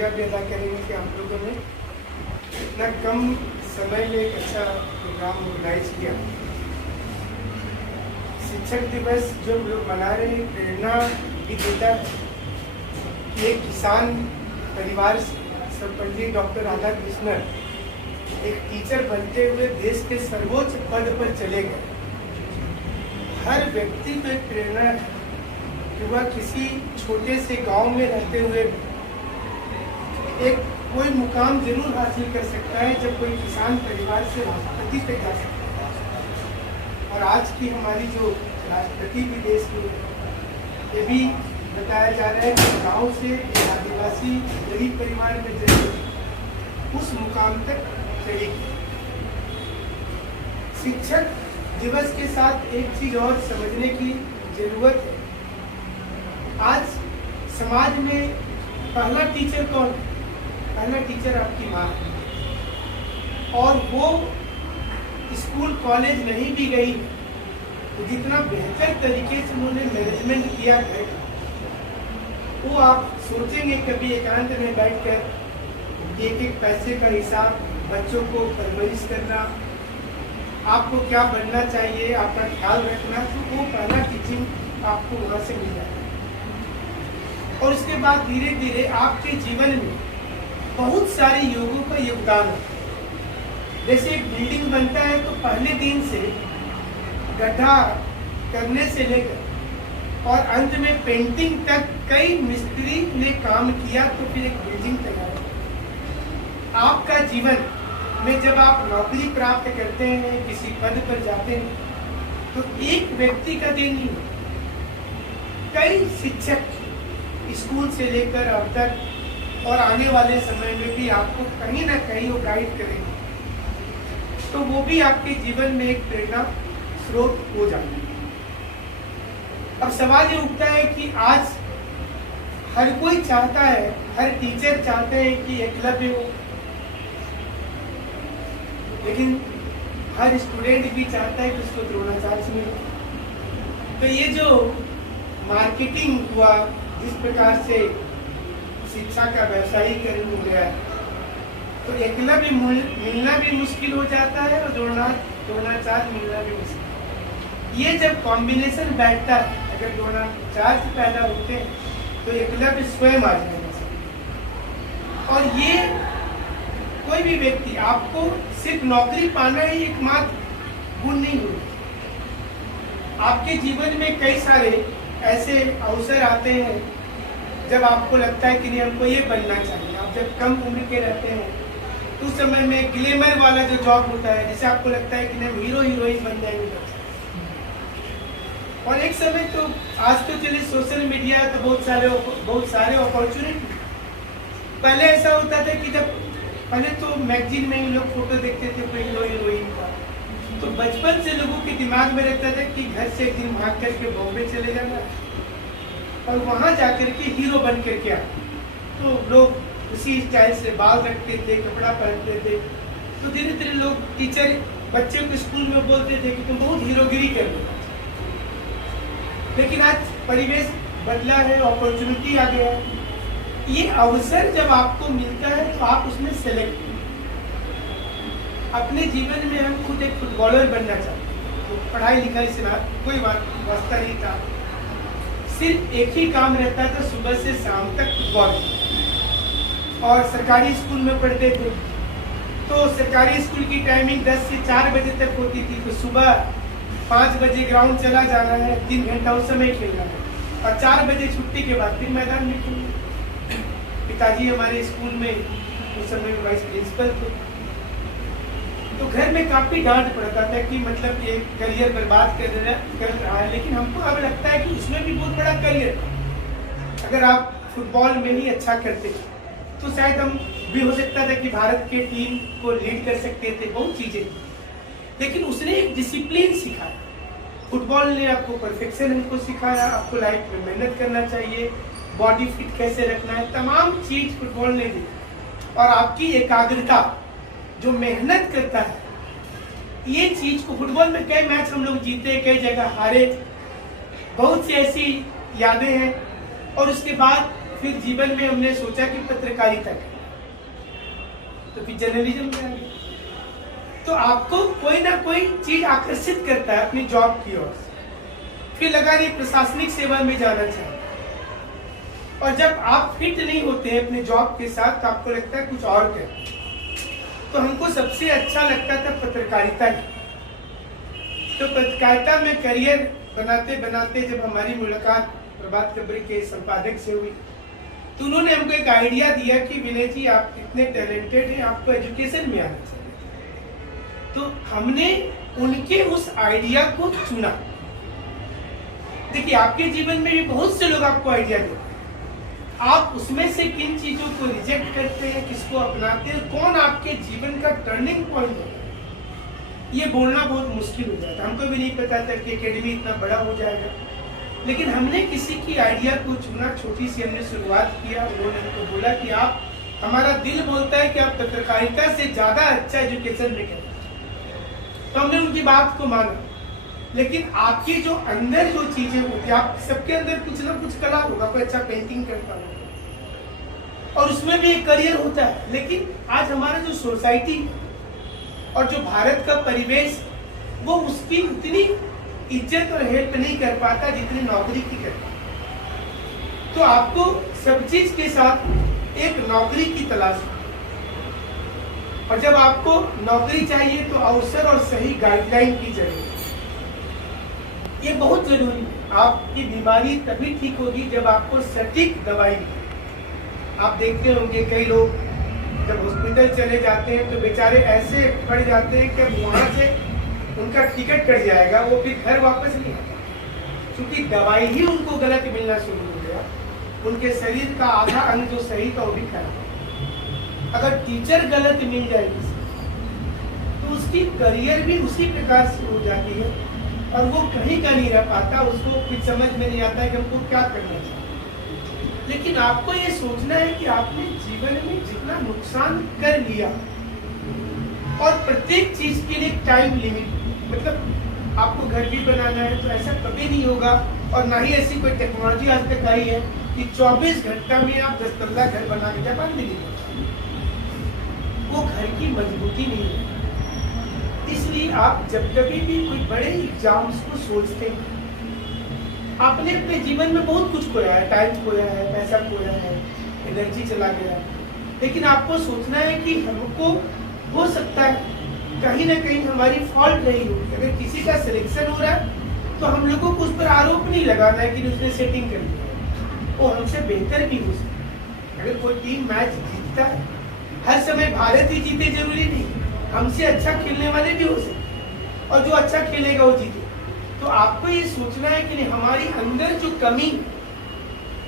शुक्रिया भी अदा करेंगे कि आप लोगों ने इतना कम समय में एक अच्छा प्रोग्राम ऑर्गेनाइज किया। शिक्षक दिवस जो हम लोग मना रहे हैं, प्रेरणा भी देता है कि एक किसान परिवार से पंडित डॉक्टर राधाकृष्णन एक टीचर बनते हुए देश के सर्वोच्च पद पर चले गए। हर व्यक्ति को एक प्रेरणा है कि वह किसी छोटे से गांव में रहते हुए एक कोई मुकाम जरूर हासिल कर सकता है जब कोई किसान परिवार से राष्ट्रपति पे जा सकता है। और आज की हमारी जो राष्ट्रपति भी देश की ये भी बताया जा रहा है कि गांव से एक आदिवासी गरीब परिवार में जैसे उस मुकाम तक चली गई। शिक्षक दिवस के साथ एक चीज और समझने की जरूरत है। आज समाज में पहला टीचर कौन? पहला टीचर आपकी माँ है। और वो स्कूल कॉलेज नहीं भी गई तो जितना बेहतर तरीके से उन्होंने मैनेजमेंट किया है वो आप सोचेंगे कभी एकांत में बैठकर एक एक पैसे का हिसाब, बच्चों को परवरिश करना, आपको क्या बनना चाहिए, आपका ख्याल रखना, तो वो पहला टीचिंग आपको वहाँ से मिल जाएगा। और उसके बाद धीरे धीरे आपके जीवन में बहुत सारे योगों का योगदान है। जैसे एक बिल्डिंग बनता है तो पहले दिन से गड्ढा करने से लेकर और अंत में पेंटिंग तक कई मिस्त्री ने काम किया तो फिर एक बिल्डिंग तैयार हो। आपका जीवन में जब आप नौकरी प्राप्त करते हैं, किसी पद पर जाते हैं, तो एक व्यक्ति का दिन नहीं, कई शिक्षक स्कूल से लेकर अब तक और आने वाले समय में भी आपको कहीं ना कहीं वो गाइड करेंगे, तो वो भी आपके जीवन में एक प्रेरणा स्रोत हो जाएगा। अब सवाल ये उठता है कि आज हर कोई चाहता है, हर टीचर चाहते हैं कि एकलव्य हो, लेकिन हर स्टूडेंट भी चाहता है कि उसको द्रोणाचार्य मिले। तो ये जो मार्केटिंग हुआ, जिस प्रकार से शिक्षा का व्यवसायीकरण हो गया है, तो एकलव्य मिलना भी मुश्किल हो जाता है और द्रोणाचार्य मिलना भी मुश्किल। ये जब कॉम्बिनेशन बैठता है, अगर द्रोणाचार्य पैदा होते हैं तो एकलव्य स्वयं आ जाएगा। और ये कोई भी व्यक्ति, आपको सिर्फ नौकरी पाना ही एकमात्र गुण नहीं होगा। आपके जीवन में कई सारे ऐसे अवसर आते हैं जब आपको लगता है कि नहीं हमको ये बनना चाहिए। आप जब कम उम्र के रहते हैं तो उस समय में ग्लैमर वाला जो जॉब होता है, जिसे आपको लगता है कि नहीं हीरो हीरोइन बन जाएंगे। और एक समय तो आज तो चलिए सोशल मीडिया तो बहुत सारे अपॉर्चुनिटी। पहले ऐसा होता था कि जब पहले तो मैगजीन में ही लोग फोटो देखते थे कोई हीरो हीरोइन का, तो बचपन से लोगों के दिमाग में रहता था कि घर से एक दिन भाग करके बॉम्बे चले जाना और वहां जाकर के हीरो बन करके आए। तो लोग उसी स्टाइल से बाल रखते थे, कपड़ा पहनते थे। तो धीरे धीरे लोग टीचर बच्चों को स्कूल में बोलते थे कि तुम बहुत हीरोगिरी कर रहे हो। लेकिन आज परिवेश बदला है, अपॉर्चुनिटी आ गया है। ये अवसर जब आपको मिलता है तो आप उसमें सेलेक्ट। अपने जीवन में हम खुद एक फुटबॉलर बनना चाहते हैं, तो पढ़ाई लिखाई से कोई वास्ता नहीं था। सिर्फ एक ही काम रहता था, सुबह से शाम तक फुटबॉल। और सरकारी स्कूल में पढ़ते थे तो सरकारी स्कूल की टाइमिंग 10 से 4 बजे तक होती थी। तो सुबह 5 बजे ग्राउंड चला जाना है, 3 घंटा उस समय खेलना है और 4 बजे छुट्टी के बाद फिर मैदान में खेलना। पिताजी हमारे स्कूल में उस समय वाइस प्रिंसिपल थे, तो घर में काफी डांट पड़ता था कि मतलब ये करियर बर्बाद कर रहा है। लेकिन हमको अब लगता है कि उसमें भी बहुत बड़ा करियर था। अगर आप फुटबॉल में ही अच्छा करते तो शायद हम भी हो सकता था कि भारत के टीम को लीड कर सकते थे, बहुत चीजें। लेकिन उसने एक डिसिप्लिन सिखाया। फुटबॉल ने आपको परफेक्शन हमको सिखाया, आपको लाइफ में मेहनत करना चाहिए, बॉडी फिट कैसे रखना है, तमाम चीज फुटबॉल ने दी। और आपकी एकाग्रता, जो मेहनत करता है, ये चीज को फुटबॉल में कई मैच हम लोग जीते, कई जगह हारे, बहुत सी ऐसी यादें हैं। और उसके बाद फिर जीवन में हमने सोचा कि पत्रकारिता करें, तो फिर जर्नलिज्म में आ गए। तो आपको कोई ना कोई चीज आकर्षित करता है अपनी जॉब की ओर, फिर लगा कि प्रशासनिक सेवा में जाना चाहिए, और जब आप फिट नहीं होते हैं अपने जॉब के साथ तो आपको लगता है कुछ और करें। तो हमको सबसे अच्छा लगता था पत्रकारिता ही। तो पत्रकारिता में करियर बनाते बनाते जब हमारी मुलाकात प्रभात खबर के संपादक से हुई, तो उन्होंने हमको एक आइडिया दिया कि विनय जी आप इतने टैलेंटेड हैं, आपको एजुकेशन में आना चाहिए। तो हमने उनके उस आइडिया को चुना। देखिए, आपके जीवन में भी बहुत से लोग आपको आइडिया देते हैं, आप उसमें से किन चीजों को रिजेक्ट करते हैं, किसको अपनाते हैं, कौन आपके जीवन का टर्निंग पॉइंट है, ये बोलना बहुत मुश्किल हो जाता है। हमको भी नहीं पता था कि एकेडमी इतना बड़ा हो जाएगा, लेकिन हमने किसी की आइडिया को चुना, छोटी सी हमने शुरुआत किया। उन्होंने हमको बोला कि आप, हमारा दिल बोलता है कि आप पत्रकारिता से ज्यादा अच्छा एजुकेशन में करें। तो हमने उनकी बात को माना, लेकिन आपकी जो अंदर जो चीजें होती है, आप सबके अंदर कुछ ना कुछ कला होगा, कोई अच्छा पेंटिंग करता होगा और उसमें भी एक करियर होता है। लेकिन आज हमारा जो सोसाइटी और जो भारत का परिवेश, वो उसकी उतनी इज्जत और हेल्प नहीं कर पाता जितनी नौकरी की करता। तो आपको सब चीज के साथ एक नौकरी की तलाश, और जब आपको नौकरी चाहिए तो अवसर और सही गाइडलाइन की जरूरत है। ये बहुत जरूरी है। आपकी बीमारी तभी ठीक होगी जब आपको सटीक दवाई मिले। आप देखते होंगे कई लोग जब हॉस्पिटल चले जाते हैं तो बेचारे ऐसे पड़ जाते हैं कि वहां से उनका टिकट कट जाएगा, वो फिर घर वापस नहीं आता, क्योंकि दवाई ही उनको गलत मिलना शुरू हो गया। उनके शरीर का आधा अंग जो सही था वो भी खराब। अगर टीचर गलत मिल जाएगी तो उसकी करियर भी उसी प्रकार से हो जाती है और वो कहीं का नहीं रह पाता, उसको कुछ समझ में नहीं आता है कि हमको क्या करना चाहिए। लेकिन आपको ये सोचना है कि आपने जीवन में जितना नुकसान कर लिया, और प्रत्येक चीज के लिए टाइम लिमिट, मतलब आपको घर भी बनाना है तो ऐसा कभी नहीं होगा, और ना ही ऐसी कोई टेक्नोलॉजी आज तक आई है कि 24 घंटा में आप 10 तल्ला घर बना के जापान में नहीं, वो घर की मजबूती नहीं है। इसलिए आप जब कभी भी कोई बड़े एग्जाम्स को सोचते हैं, आपने अपने जीवन में बहुत कुछ खोया है, टाइम खोया है, पैसा खोया है, एनर्जी चला गया है, लेकिन आपको सोचना है कि हमको हो सकता है कहीं ना कहीं हमारी फॉल्ट रही होगी। अगर किसी का सिलेक्शन हो रहा है तो हम लोगों को उस पर आरोप नहीं लगाना है कि उसने सेटिंग कर ली, वो हमसे बेहतर भी हो सकता है। अगर कोई टीम मैच जीतता है, हर समय भारत ही जीते जरूरी नहीं, हमसे अच्छा खेलने वाले भी हो सकते, और जो अच्छा खेलेगा वो जीते। तो आपको ये सोचना है कि नहीं, हमारी अंदर जो कमी,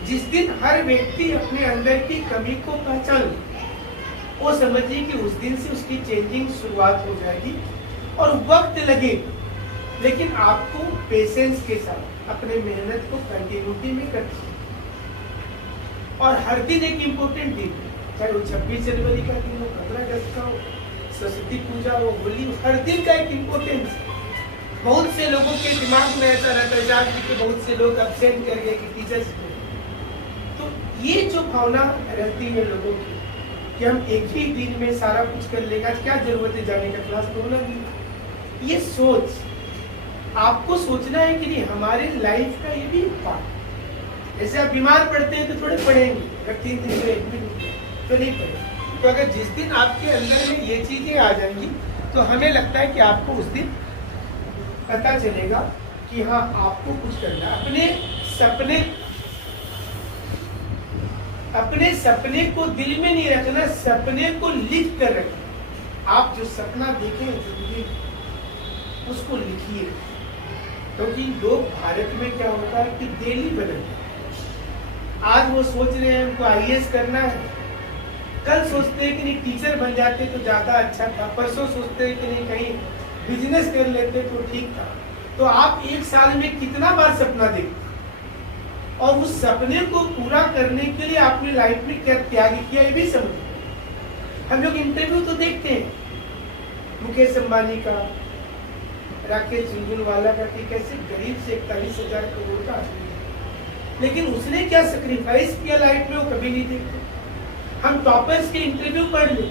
जिस दिन हर व्यक्ति अपने अंदर की कमी को पहचान, वो समझिए कि उस दिन से उसकी चेंजिंग शुरुआत हो जाएगी। और वक्त लगे, लेकिन आपको पेशेंस के साथ अपने मेहनत को कंटिन्यूटी में करना है। और हर दिन एक इम्पोर्टेंट दिन, चाहे वो 26 जनवरी का दिन हो, 15 अगस्त का हो, सरस्वती पूजा हो, होली हो, हर दिन का एक इम्पोर्टेंस। बहुत से लोगों के दिमाग में ऐसा रहता है जान कि बहुत से लोग अब्सेंट कर गए कि टीचर्स डे। तो ये जो भावना रहती है लोगों की कि हम एक ही दिन में सारा कुछ कर लेगा, क्या जरूरत है जाने का क्लास तो होना नहीं। ये सोच आपको सोचना है कि नहीं, हमारे लाइफ का ये भी पार्ट। जैसे आप बीमार पड़ते हैं तो थोड़े पढ़ेंगे, अगर 3 दिन से एडमिट तो नहीं पड़ेंगे। तो अगर जिस दिन आपके अंदर में ये चीजें आ जाएंगी तो हमें लगता है कि आपको उस दिन पता चलेगा कि हाँ आपको कुछ करना है। अपने सपने को दिल में नहीं रखना, सपने को लिख कर रखना। आप जो सपना देखें जिंदगी उसको लिखिए, क्योंकि लोग भारत में क्या होता है कि डेली बदलते हैं। आज वो सोच रहे हैं हमको IAS करना है, कल सोचते हैं कि नहीं टीचर बन जाते तो ज्यादा अच्छा था, परसों सोचते हैं कि नहीं कहीं बिजनेस कर लेते तो ठीक था। तो आप एक साल में कितना बार सपना देखते, और उस सपने को पूरा करने के लिए आपने लाइफ में क्या त्याग किया ये भी समझिए। हम लोग इंटरव्यू तो देखते हैं मुकेश अंबानी का, राकेश झुनझुनवाला का, कि कैसे गरीब से 41,000 करोड़ का आदमी है, लेकिन उसने क्या सेक्रीफाइस किया लाइफ में वो कभी नहीं देखते। हम टॉपर्स के इंटरव्यू पढ़ ले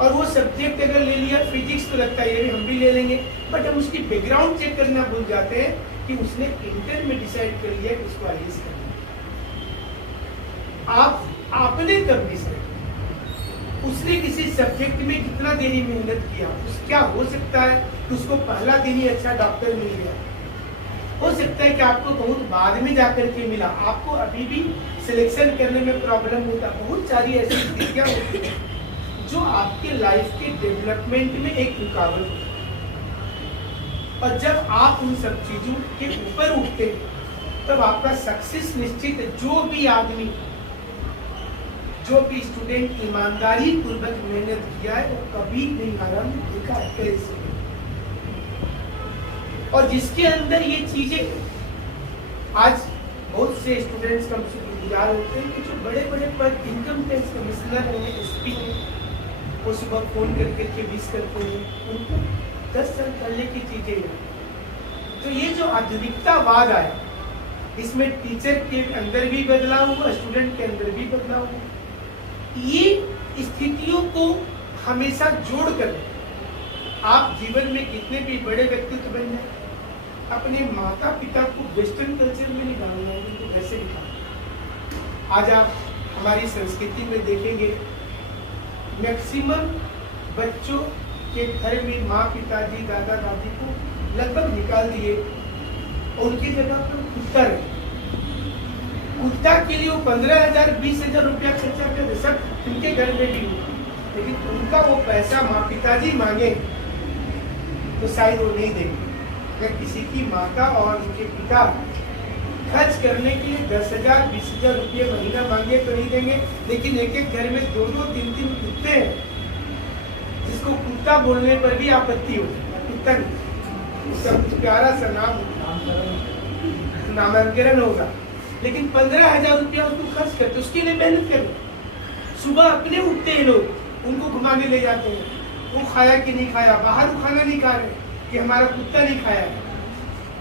और वो सब्जेक्ट अगर ले लिया फिजिक्स तो लगता है ये हम भी ले लेंगे, बट हम उसकी बैकग्राउंड चेक करना भूल जाते हैं कि उसने इंटर में डिसाइड कर लिया कि उसको आईएएस करना। आपने कब डिसाइड, उसने किसी सब्जेक्ट में कितना देरी मेहनत किया, क्या हो सकता है कि उसको पहला दिन ही अच्छा डॉक्टर मिल गया, हो सकता है कि आपको बहुत बाद में जाकर के मिला, आपको अभी भी सिलेक्शन करने में प्रॉब्लम होता, बहुत सारी ऐसी स्थितियां होती हैं जो आपके लाइफ के डेवलपमेंट में एक रुकावट होती है। और जब आप उन सब चीजों के ऊपर उठते हैं तब आपका सक्सेस निश्चित है। जो भी आदमी, जो भी स्टूडेंट ईमानदारी पूर्वक मेहनत किया है वो कभी नहीं आराम देखा है कैसे, और जिसके अंदर ये चीजें आज बहुत से स्टूडेंट्स का गुजार होते हैं कि जो बड़े बड़े पद इनकम टैक्स कमिश्नर हैं, एसपी हैं, वो सुबह फोन करके विश करते हैं, उनको 10 साल पहले की चीजें हैं। तो ये जो आधुनिकतावाद आया, इसमें टीचर के अंदर भी बदलाव हुआ, स्टूडेंट के अंदर भी बदलाव हुआ। ये स्थितियों को हमेशा जोड़कर आप जीवन में कितने भी बड़े व्यक्तित्व बन जाए, अपने माता पिता को वेस्टर्न कल्चर में नहीं डालना है, उनको वैसे निकालना। आज आप हमारी संस्कृति में देखेंगे मैक्सिमम बच्चों के घर में माँ पिताजी दादा दादी को लगभग निकाल दिए और उनकी जगह पर कुत्ता रहे। कुत्ता के लिए वो 15,000 20,000 रुपया खर्चा कर सब उनके घर में भी हो, लेकिन उनका वो पैसा माँ पिताजी मांगे तो शायद वो नहीं देंगे। अगर किसी की माता और उनके पिता खर्च करने के लिए 10,000 20,000 रुपये महीना मांगे तो नहीं देंगे, लेकिन एक एक घर में 2-2 3-3 कुत्ते हैं जिसको कुत्ता बोलने पर भी आपत्ति हो, कुत्ता नहीं, उसका कुछ प्यारा सा नामांकन होगा, लेकिन 15,000 रुपया उसको खर्च करते, उसके लिए मेहनत करो। सुबह अपने उठते हैं लोग, उनको घुमाने ले जाते हैं, वो खाया कि नहीं खाया, बाहर वो खाना नहीं खा रहे कि हमारा कुत्ता नहीं खाया है,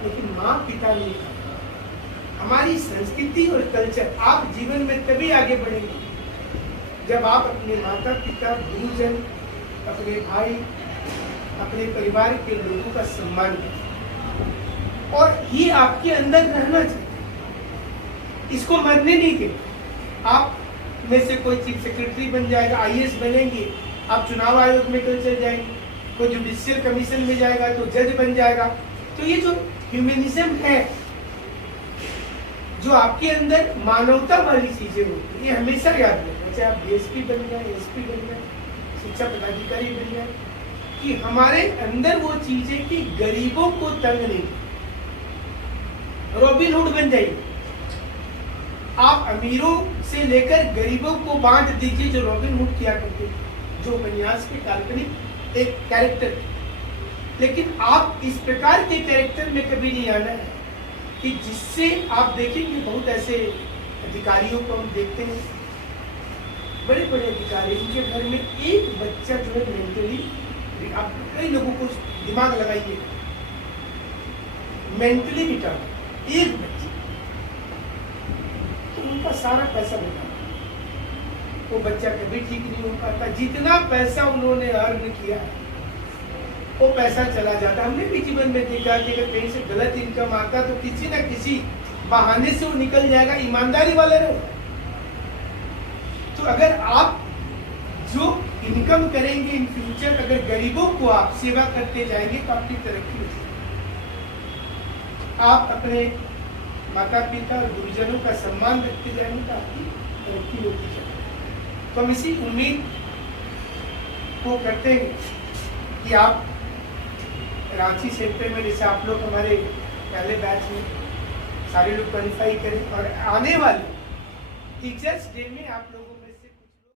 लेकिन माँ पिता नहीं खाया। हमारी संस्कृति और कल्चर, आप जीवन में तभी आगे बढ़ेंगे जब आप अपने माता पिता, गुरुजन, अपने भाई, अपने परिवार के लोगों का सम्मान करें, और ये आपके अंदर रहना चाहिए, इसको मरने नहीं दें। आप में से कोई चीफ सेक्रेटरी बन जाएगा, आईएएस बनेंगे, आप चुनाव आयोग में कल चल जाएंगे, कोई जुडिशियल कमीशन में जाएगा तो जज बन जाएगा। तो ये जो ह्यूमनिज्म है, जो आपके अंदर मानवता वाली चीजें होती है, ये हमेशा याद रखें। चाहे आप डीएसपी बन जाए, एसपी बन जाए, शिक्षा पदाधिकारी बन जाए, कि हमारे अंदर वो चीजें कि गरीबों को तंग नहीं। रॉबिन हुड बन जाइए, आप अमीरों से लेकर गरीबों को बांट दीजिए, जो रॉबिन हुड किया करते, जो उपन्यास के काल्पनिक एक कैरेक्टर। लेकिन आप इस प्रकार के कैरेक्टर में कभी नहीं आना है कि जिससे आप देखेंगे बहुत ऐसे अधिकारियों को हम देखते हैं, बड़े बड़े अधिकारी, उनके घर में एक बच्चा जो है मेंटली, आप कई लोगों को दिमाग लगाइए, मेंटली रिटार्ड एक बच्चा, तो उनका सारा पैसा बचा, वो बच्चा कभी ठीक नहीं हो पाता। जितना पैसा उन्होंने अर्न किया वो पैसा चला जाता। हमने भी जीवन में देखा कि अगर कहीं से गलत इनकम आता तो किसी न किसी बहाने से वो निकल जाएगा, ईमानदारी वाले रहो। तो अगर आप जो इनकम करेंगे इन फ्यूचर, अगर गरीबों को आप सेवा करते जाएंगे तो आपकी तरक्की हो जाएगी। आप अपने माता पिता और गुरुजनों का सम्मान रखते जाएंगे तो आपकी तरक्की होती जाएगी। तो हम इसी उम्मीद को करते हैं कि आप रांची सेंटर में, जैसे आप लोग हमारे पहले बैच में सारे लोग क्वालिफाई करें और आने वाले टीचर्स डे में आप लोगों